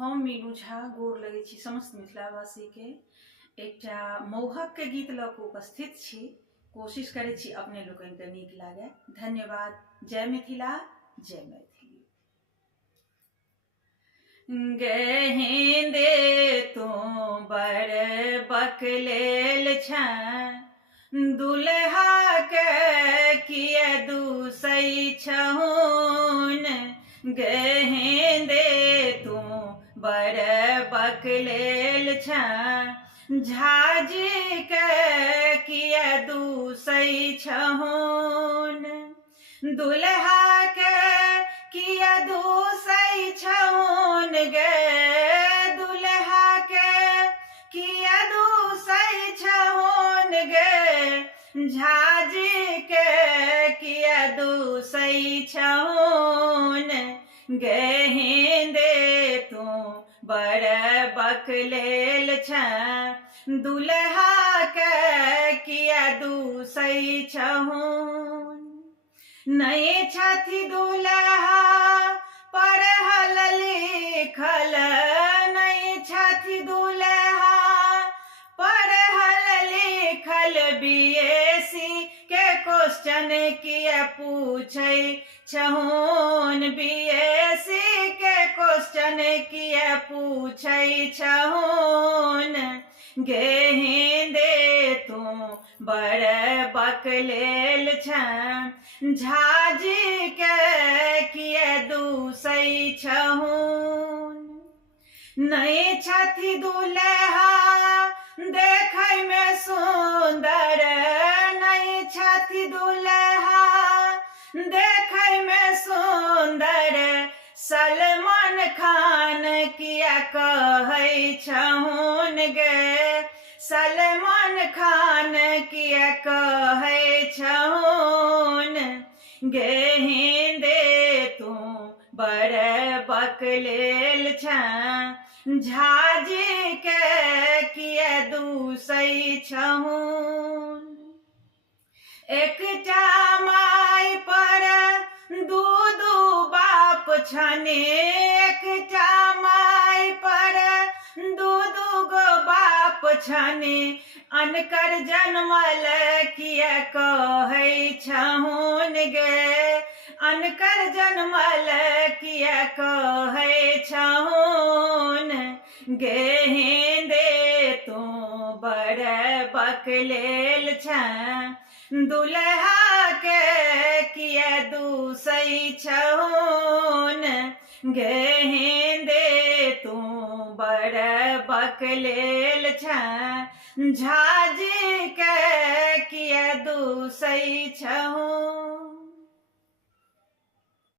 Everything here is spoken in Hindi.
हम मीनू झा गोर लगै छी समस्त मिथिलावासी के एकटा मौहक के गीत लऽ कऽ उपस्थित छी। कोशिश करै छी अपने लोकनि के नीक लागे। धन्यवाद। जय मिथिला, जय मैथिली। गे हिंदे तू बड़ बकलेल छें, दुल्हा के किए दूसै छहुन। गे हिंदे तू बड़ बकलेल छें, झाजी के किए दूसै छहुन। दुल्हा के किए दूसै छहुन, गे दुल्हा के किए दूसै छहुन। गे झाजी के किए दूसै छहुन। गे हिंदे तू बड़ बकलेल छें, दुल्हा के किए दूसै छहुन। नहीं छथि दुल्हा पढ़ल लिखल, नहीं छथि दुल्हा पढ़ल लिखल। बीएससी के क्वेश्चन किए पूछै छहुन। बीएससी के क्वेश्चन किए पूछै छहुन। गे हिंदे तू बड़ बकलेल छें, झाजी के किए दूसै छहुन। नहीं छथि दुल्हा देखै में सुंदर, नहीं छथि दुल्हा देखै में सुंदर। सलमान खान किए कहै छहुन। गे सलमान खान किए कहै छहुन। गे हिंदे तू बड़ बकलेल छें, झाजी के किए दूसै छहुन। एकटा माय पर दू दू बाप छनि, एकटा माय पर दू दू गो बाप छनि। अनकर जनमल किए कहै छहुन। गे अनकर जनमल किए कहै छहुन। गे हिंदे तू बड़ बकलेल छें, दुल्हा के किए दूसै छहुन। गे हिंदे तू बड़ बकलेल छें, झाजी के किए दूसै छहुन।